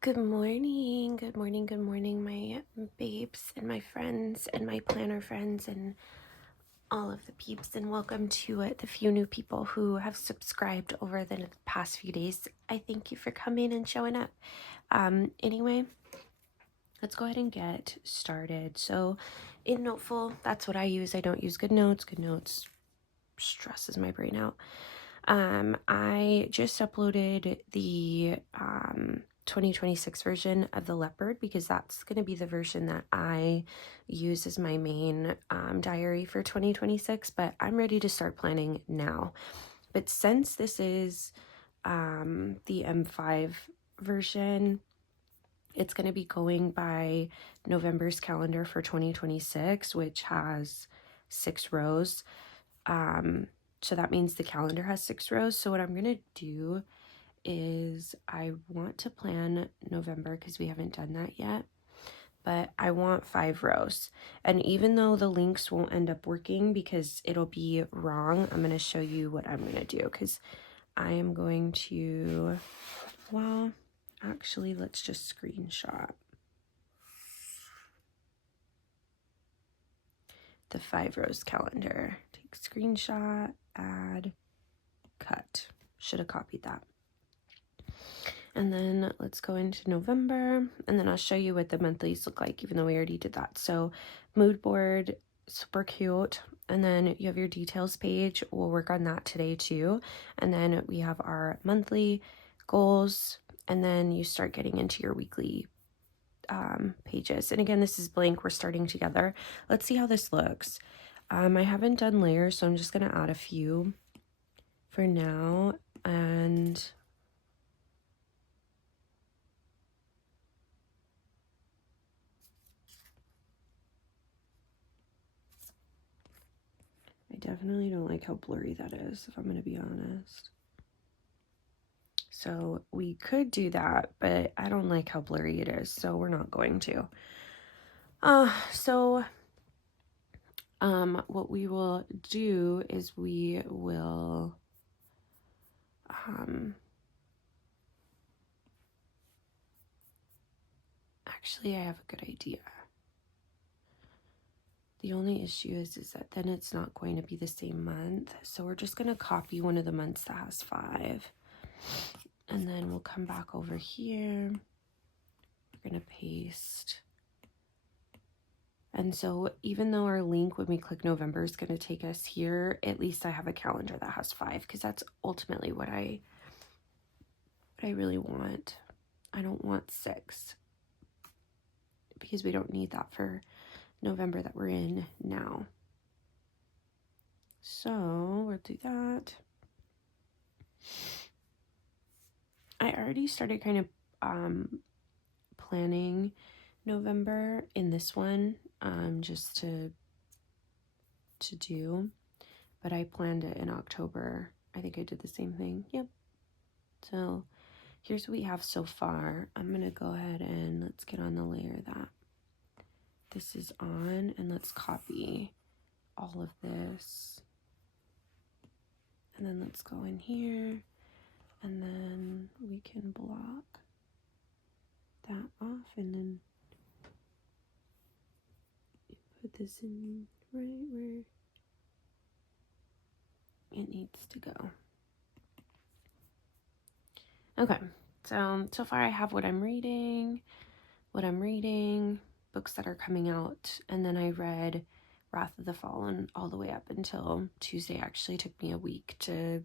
Good morning, my babes and my friends and my planner friends and all of the peeps, and welcome to the few new people who have subscribed over the past few days. I thank you for coming and showing up. Anyway, let's go ahead and get started. So in Noteful, that's what I use. I don't use GoodNotes. GoodNotes stresses my brain out. I just uploaded the 2026 version of the Leopard because that's going to be the version that I use as my main diary for 2026, but I'm ready to start planning now. But since this is the M5 version, it's going to be going by November's calendar for 2026, which has 6 rows. So that means the calendar has 6 rows. So what I'm going to do is I want to plan November because we haven't done that yet, but I want 5 rows. And even though the links won't end up working because it'll be wrong, I'm going to show you what I'm going to do because I am going to, well, actually, let's just screenshot the 5 rows calendar. Take screenshot, add, cut. Should have copied that. And then let's go into November, and then I'll show you what the monthlies look like, even though we already did that. So mood board, super cute. And then you have your details page. We'll work on that today too. And then we have our monthly goals, and then you start getting into your weekly pages. And again, this is blank. We're starting together. Let's see how this looks. I haven't done layers, so I'm just going to add a few for now. And I definitely don't like how blurry that is, if I'm going to be honest. So we could do that, but I don't like how blurry it is, so we're not going to. What we will do is we will actually, I have a good idea. The only issue is that then it's not going to be the same month. So we're just going to copy one of the months that has 5. And then we'll come back over here. We're going to paste. And so even though our link when we click November is going to take us here, at least I have a calendar that has 5 because that's ultimately what I really want. I don't want 6 because we don't need that for November that we're in now. So we'll do that. I already started kind of planning November in this one just to do, but I planned it in October. I think I did the same thing. Yep. So here's what we have so far. I'm gonna go ahead and let's get on the layer that this is on, and let's copy all of this, and then let's go in here, and then we can block that off, and then put this in right where it needs to go. Okay, so far I have what I'm reading, books that are coming out, and then I read Wrath of the Fallen all the way up until Tuesday. Actually took me a week to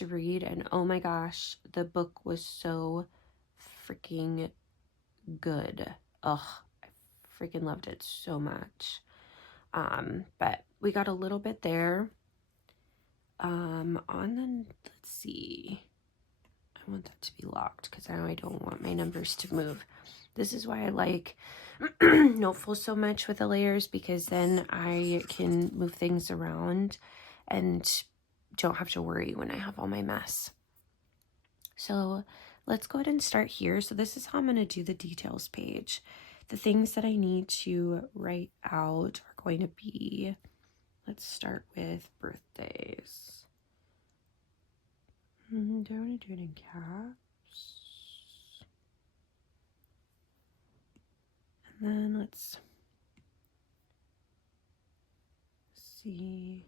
read, and oh my gosh, the book was so freaking good. Ugh, I freaking loved it so much. But we got a little bit there. Let's see. I want that to be locked because now I don't want my numbers to move. This is why I like Noteful so much with the layers, because then I can move things around and don't have to worry when I have all my mess. So let's go ahead and start here. So this is how I'm going to do the details page. The things that I need to write out are going to be, let's start with birthdays. Do I want to do it in caps? And then let's see.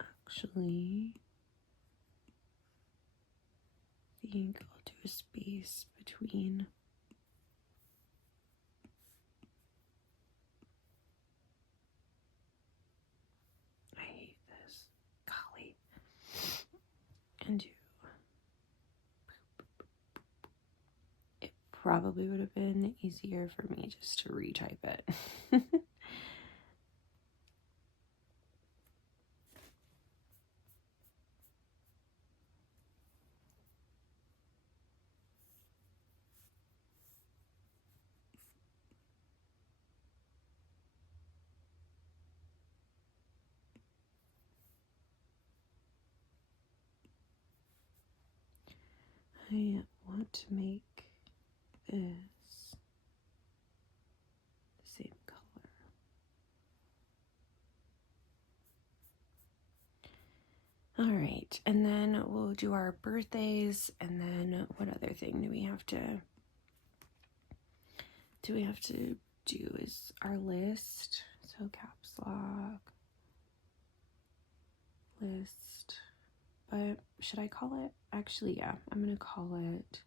Actually, I think I'll do a space between I hate this. Golly. And do it probably would have been easier for me just to retype it. I want to make this the same color. All right, and then we'll do our birthdays, and then what other thing do we have to do is our list. So caps lock, list. But should I call it? Actually, yeah, I'm going to call it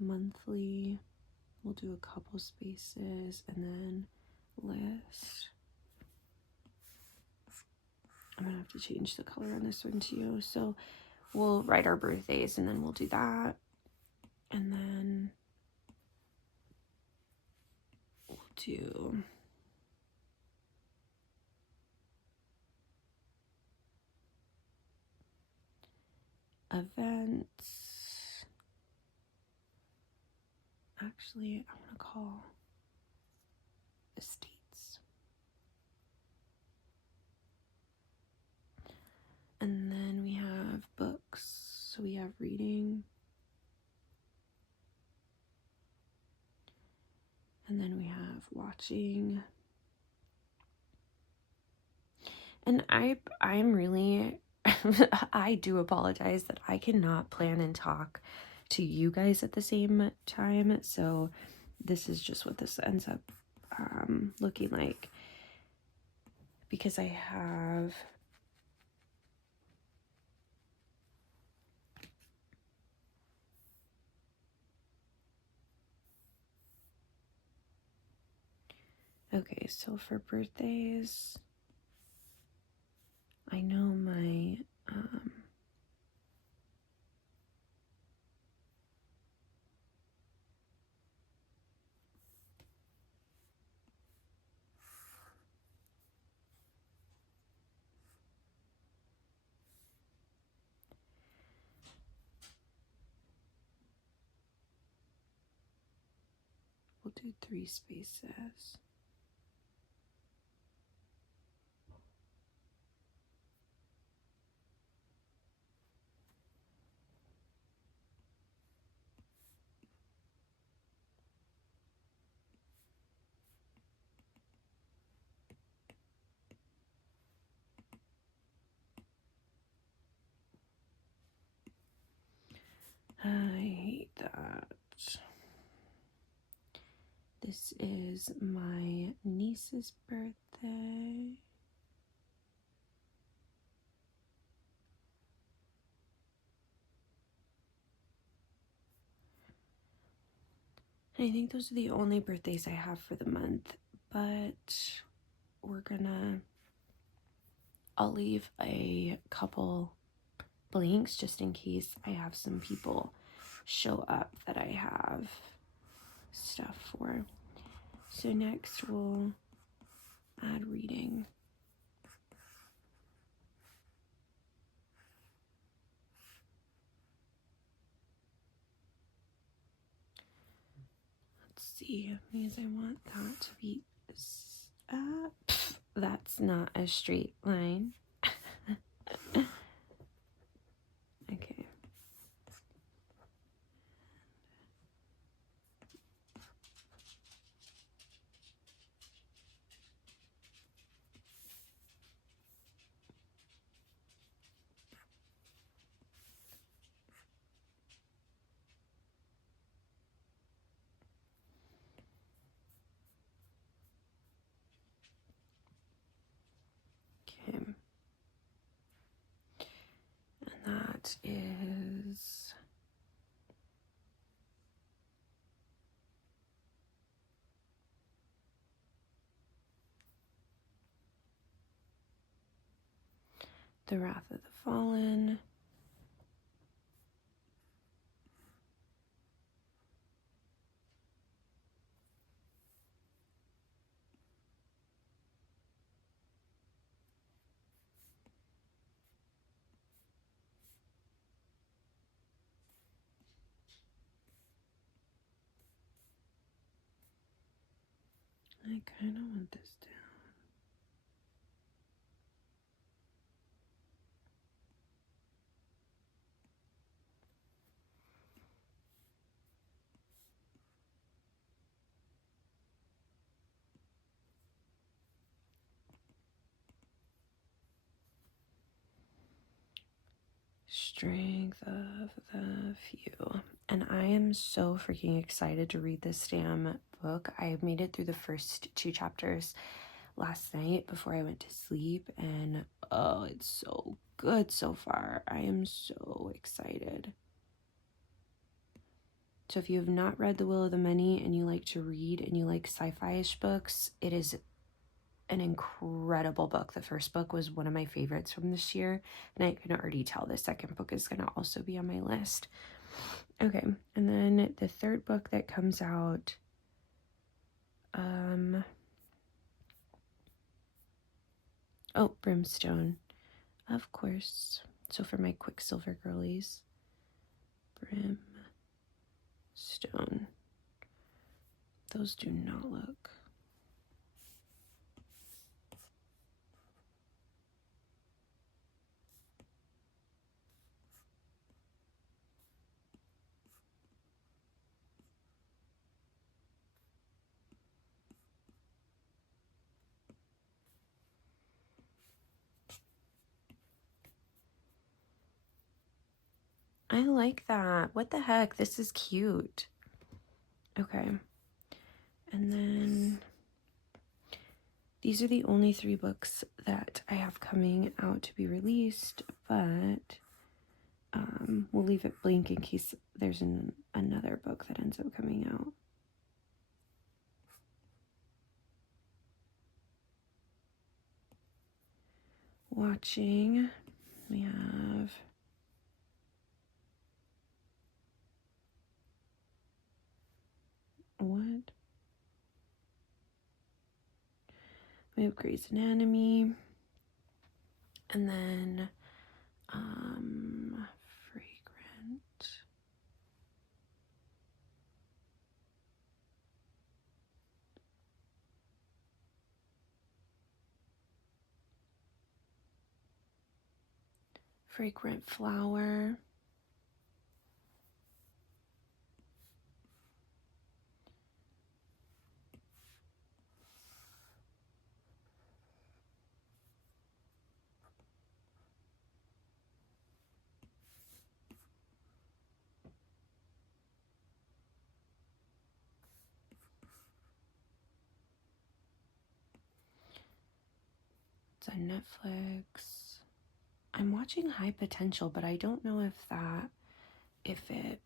monthly. We'll do a couple spaces and then list. I'm going to have to change the color on this one too. So we'll write our birthdays and then we'll do that. And then we'll do events. Actually, I want to call estates. And then we have books. So we have reading. And then we have watching. And I'm really, I do apologize that I cannot plan and talk to you guys at the same time. So this is just what this ends up looking like. Because I have okay, so for birthdays, I know my we'll do 3 spaces. I hate that. This is my niece's birthday. I think those are the only birthdays I have for the month, but I'll leave a couple blanks just in case I have some people show up that I have stuff for. So next we'll add reading. Let's see, because I want that to be that's not a straight line. Okay. that is The Wrath of the Fallen. I kind of want this down. Strength of the Few. And I am so freaking excited to read this damn book. I made it through the first 2 chapters last night before I went to sleep, and oh, it's so good so far. I am so excited. So if you have not read The Will of the Many and you like to read and you like sci-fi-ish books, it is an incredible book. The first book was one of my favorites from this year, and I can already tell the second book is going to also be on my list. Okay, and then the third book that comes out, oh, Brimstone, of course. So for my Quicksilver girlies, Brimstone. Those do not look. I like that. What the heck? This is cute. Okay. And then these are the only 3 books that I have coming out to be released, but we'll leave it blank in case there's another book that ends up coming out. Watching, we have what? We have Grey's Anatomy, and then Fragrant Flower. It's on Netflix. I'm watching High Potential, but I don't know if it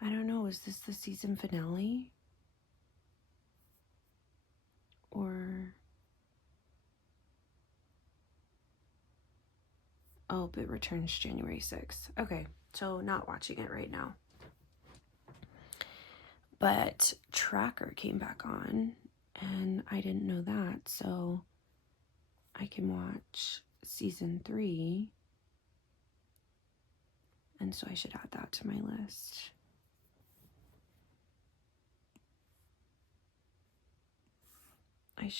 I don't know, is this the season finale? Or oh, it returns January 6th. Okay, so not watching it right now. But Tracker came back on, and I didn't know that, so I can watch season 3, and so I should add that to my list. I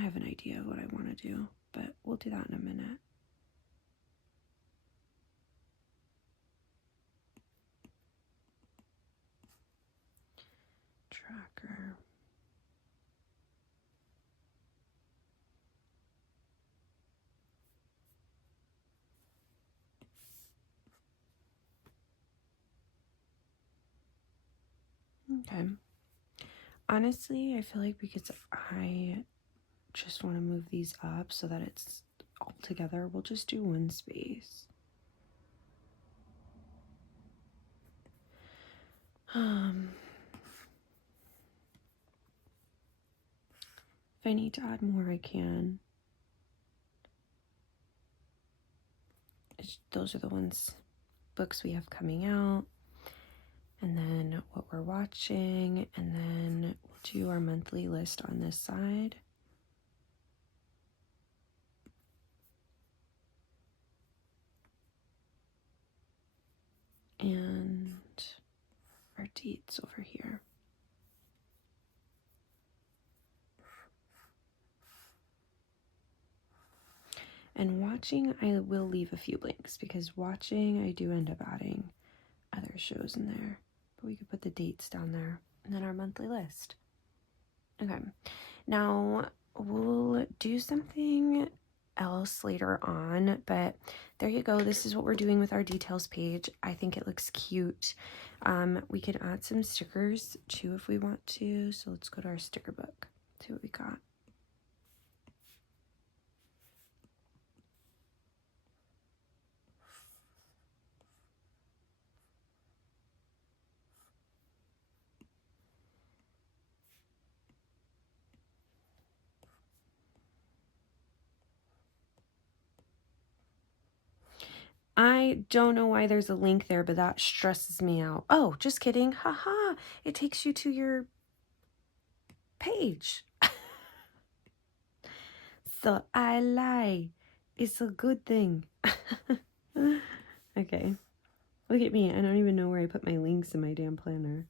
have an idea of what I want to do, but we'll do that in a minute. Tracker. Okay. Honestly, I feel like because I just want to move these up so that it's all together, we'll just do one space. If I need to add more, I can. Those are the books we have coming out, and then what we're watching, and then we'll do our monthly list on this side. And our dates over here. And watching, I will leave a few blanks because watching, I do end up adding other shows in there. But we could put the dates down there. And then our monthly list. Okay. Now, we'll do something else later on, but there you go. This is what we're doing with our details page. I think it looks cute. We can add some stickers too if we want to. So let's go to our sticker book, see what we got. I don't know why there's a link there, but that stresses me out. Oh, just kidding. Haha. It takes you to your page. So I lie. It's a good thing. Okay. Look at me. I don't even know where I put my links in my damn planner.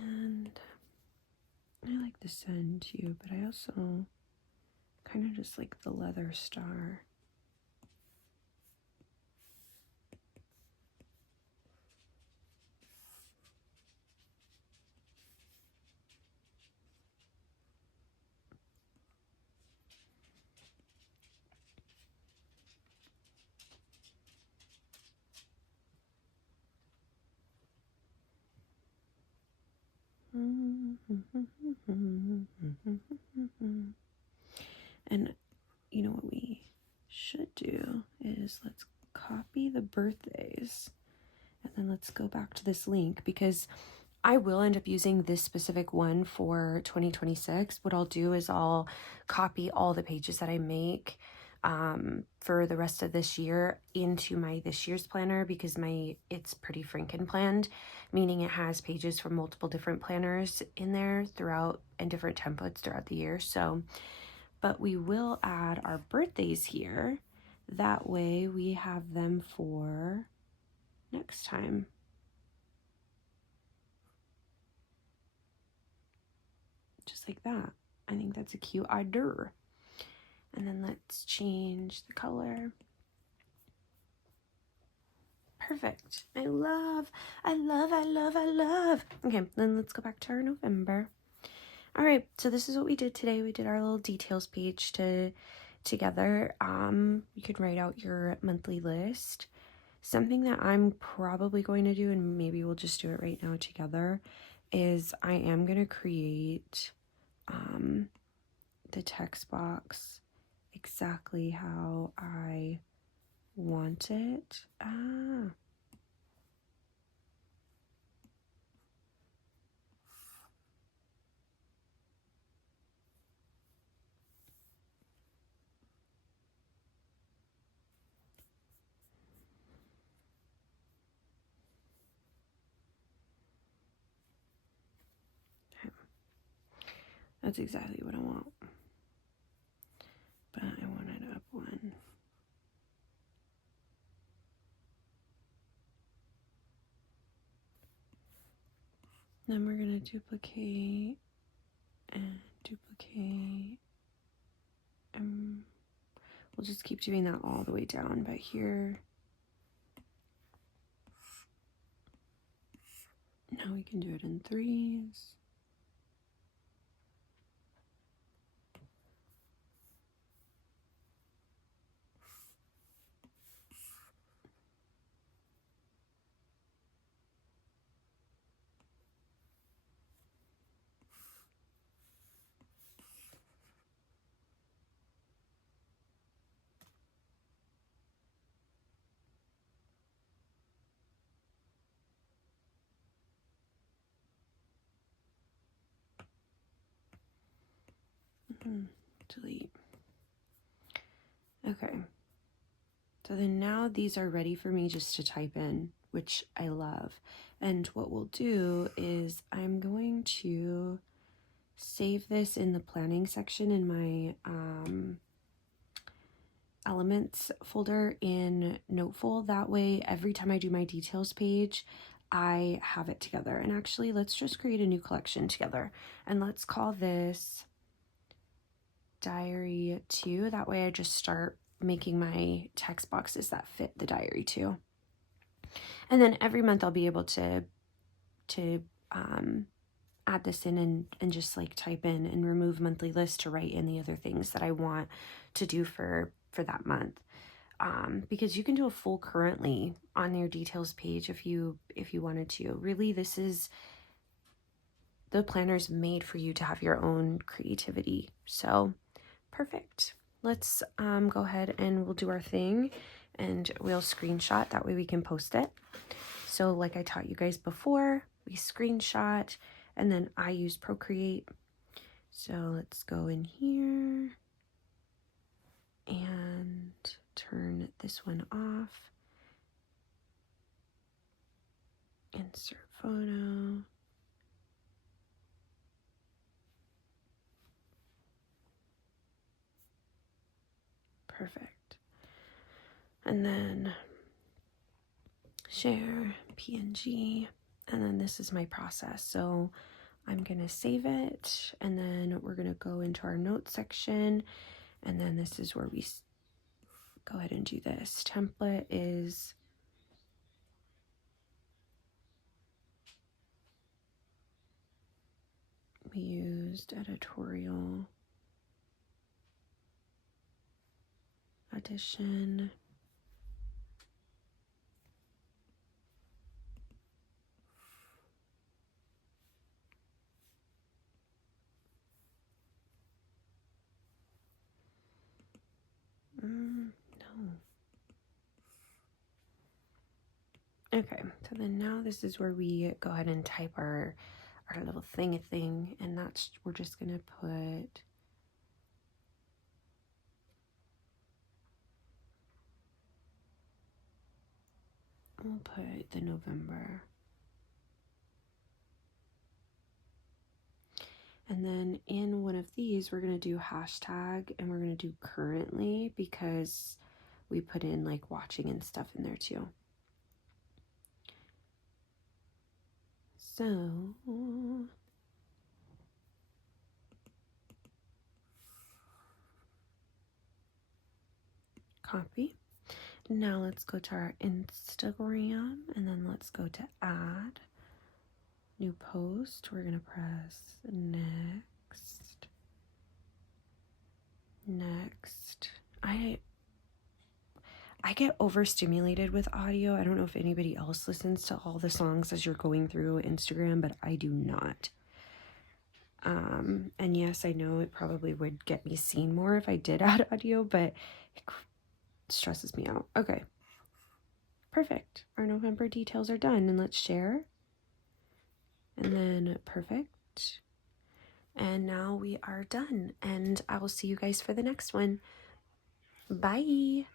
And I like the sun too, but I also kind of just like the leather star. And you know what we should do is let's copy the birthdays and then let's go back to this link because I will end up using this specific one for 2026. What I'll do is I'll copy all the pages that I make for the rest of this year into my this year's planner because it's pretty franken planned, meaning it has pages from multiple different planners in there throughout and different templates throughout the year. So, but we will add our birthdays here. That way we have them for next time. Just like that. I think that's a cute idea. And then let's change the color. Perfect. I love. Okay, then let's go back to our November. All right, so this is what we did today. We did our little details page together. You could write out your monthly list. Something that I'm probably going to do, and maybe we'll just do it right now together, is I am going to create the text box exactly how I want it. That's exactly what I want. But I want it up one. Then we're going to duplicate and duplicate. We'll just keep doing that all the way down. But here, now we can do it in threes. delete. Okay. So then now these are ready for me just to type in, which I love. And what we'll do is I'm going to save this in the planning section in my elements folder in Noteful. That way, every time I do my details page, I have it together. And actually, let's just create a new collection together. And let's call this Diary 2. That way I just start making my text boxes that fit the diary too. And then every month I'll be able to add this in and just like type in and remove monthly list to write in the other things that I want to do for that month. Because you can do a full currently on your details page if you wanted to. Really, this is the planner's made for you to have your own creativity. So perfect. Let's go ahead and we'll do our thing and we'll screenshot. That way we can post it. So like I taught you guys before, we screenshot and then I use Procreate. So let's go in here and turn this one off. Insert photo. Perfect. And then share PNG. And then this is my process. So I'm going to save it. And then we're going to go into our notes section. And then this is where we go ahead and do this. Template is we used editorial edition. No. Okay, so then now this is where we go ahead and type our little thing, and that's, we're just gonna put we'll put the November. And then in one of these, we're going to do hashtag and we're going to do currently because we put in like watching and stuff in there too. So copy. Now let's go to our Instagram and then let's go to add new post. We're going to press next. I get overstimulated with audio. I don't know if anybody else listens to all the songs as you're going through Instagram, but I do not. And yes, I know it probably would get me seen more if I did add audio, but it stresses me out. Okay. Perfect. Our November details are done, and let's share. And then perfect. And now we are done, and I will see you guys for the next one. Bye.